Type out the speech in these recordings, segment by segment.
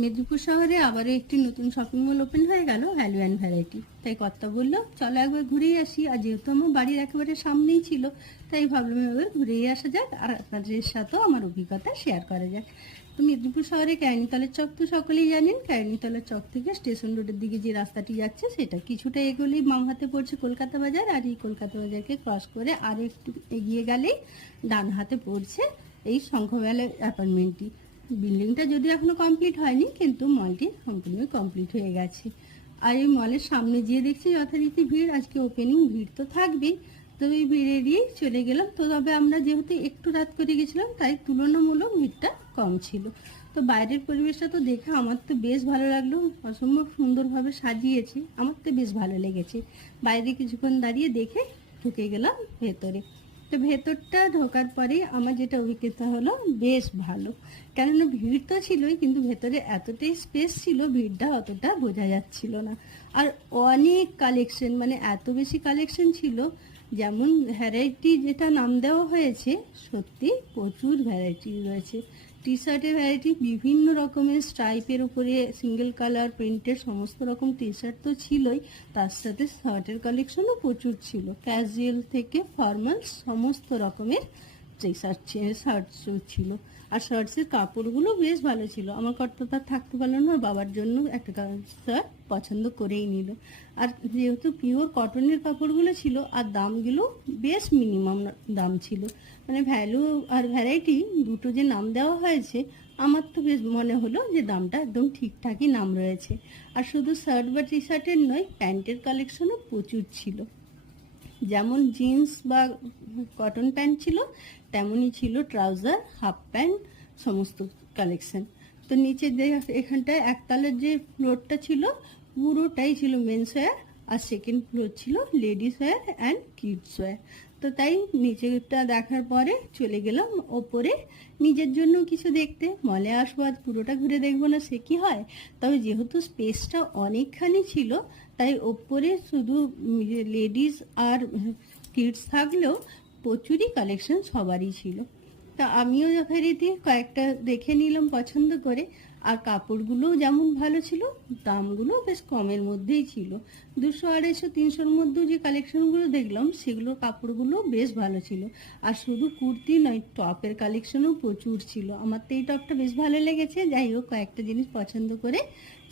মেদিনীপুর শহরে আবারও একটি নতুন শপিং মল ওপেন হয়ে গেল, ভ্যালু অ্যান্ড ভ্যারাইটি। তাই কর্তা বললো চলো একবার ঘুরেই আসি, আর যেহেতু আমার বাড়ির একেবারে সামনেই ছিল তাই ভাবলাম এবার ঘুরেই আসা যাক আর আপনাদের সাথেও আমার অভিজ্ঞতা শেয়ার করা যাক। তো মেদিনীপুর শহরে কেরানীতলার চক তো সকলেই জানেন। কেরানীতলার চক থেকে স্টেশন রোডের দিকে যে রাস্তাটি যাচ্ছে সেটা কিছুটা এগোলেই বাম হাতে পড়ছে কলকাতা বাজার, আর এই কলকাতা বাজারকে ক্রস করে আরও একটু এগিয়ে গেলেই ডান হাতে পড়ছে এই শঙ্খমেলা অ্যাপার্টমেন্টটি। বিল্ডিংটা যদি এখনো কমপ্লিট হয়নি, কিন্তু মলটি সম্পূর্ণ কমপ্লিট হয়ে গেছে। আর এই মলের সামনে গিয়ে দেখছি যথারীতি ভিড়, আজকে ওপেনিং, ভিড় তো থাকবেই। তো এই ভিড় এড়িয়েই চলে গেলাম। তো তবে আমরা যেহেতু একটু রাত করে গেছিলাম তাই তুলনামূলক ভিড়টা কম ছিল। তো বাইরের পরিবেশটা তো দেখে আমার তো বেশ ভালো লাগলো, অসম্ভব সুন্দরভাবে সাজিয়েছে, আমার তো বেশ ভালো লেগেছে। বাইরে কিছুক্ষণ দাঁড়িয়ে দেখে ঢুকে গেলাম ভেতরে। তো ভেতরটা ঢোকার পরেই আমার যেটা অভিজ্ঞতা হলো বেশ ভালো, কেননা ভিড় তো ছিলই, কিন্তু ভেতরে এতটাই স্পেস ছিল ভিড়টা অতটা বোঝা যাচ্ছিল না। আর অনেক কালেকশন, মানে এত বেশি কালেকশন ছিল, যেমন ভ্যারাইটি যেটা নাম দেওয়া হয়েছে, সত্যি প্রচুর ভ্যারাইটি রয়েছে। টি শার্টের ভ্যারাইটি, বিভিন্ন রকমের স্ট্রাইপের উপরে সিঙ্গেল কালার প্রিন্টের সমস্ত রকম টি শার্ট তো ছিলই, তার সাথে শার্টের কালেকশনও প্রচুর ছিল। ক্যাজুয়াল থেকে ফর্মাল সমস্ত রকমের টি শার্ট শার্ট ছিল। আর শার্টসের কাপড়গুলো বেশ ভালো ছিল। আমার কর্তা তার থাকতে পারলো না, বাবার জন্য একটা শার্ট পছন্দ করেই নিল। আর যেহেতু পিওর কটনের কাপড়গুলো ছিল, আর দামগুলো বেশ মিনিমাম দাম ছিল, মানে ভ্যালু আর ভ্যারাইটি দুটো যে নাম দেওয়া হয়েছে, আমার তো বেশ মনে হলো যে দামটা একদম ঠিকঠাকই নাম রয়েছে। আর শুধু শার্ট বা টি শার্টের নয়, প্যান্টের কালেকশনও প্রচুর ছিল। যেমন জিন্স বা কটন প্যান্ট ছিল, তেমনই ছিল ট্রাউজার, হাফ প্যান্ট, সমস্ত কালেকশন। তো নিচে এখানটায় একতলার যে ফ্লোরটা ছিল পুরোটাই ছিল মেন্স ওয়্যার, আর সেকেন্ড ফ্লোর ছিল ladies wear and kids wear. তো তাই নিচেটা দেখার পরে চলে গেলাম ওপরে নিজের জন্য কিছু দেখতে। মলে আসবো আর পুরোটা ঘুরে দেখবো না, সে কি হয়। তবে যেহেতু স্পেসটা অনেকখানি ছিল তাই ওপরে শুধু লেডিস আর কিডস থাকলেও প্রচুরই কালেকশন সবারই ছিল। তা আমিও যথারীতি কয়েকটা দেখে নিলাম পছন্দ করে। আর কাপড়গুলোও যেমন ভালো ছিল, দামগুলো বেশ কমের মধ্যেই ছিল। 200, 250, 300-র মধ্যেও যে কালেকশনগুলো দেখলাম সেগুলোর কাপড়গুলো বেশ ভালো ছিল। আর শুধু কুর্তি নয়, টপের কালেকশনও প্রচুর ছিল। আমার তো এই টপটা বেশ ভালো লেগেছে। যাই হোক, কয়েকটা জিনিস পছন্দ করে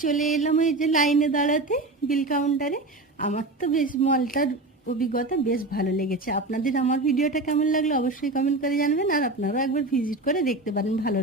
চলে এলাম এই যে লাইনে দাঁড়াতে বিল কাউন্টারে। আমার তো বেশ মলটার অভিজ্ঞতা বেশ ভালো লেগেছে। আপনাদের আমার ভিডিওটা কেমন লাগলো অবশ্যই কমেন্ট করে জানাবেন, আর আপনারাও একবার ভিজিট করে দেখতে পারেন, ভালো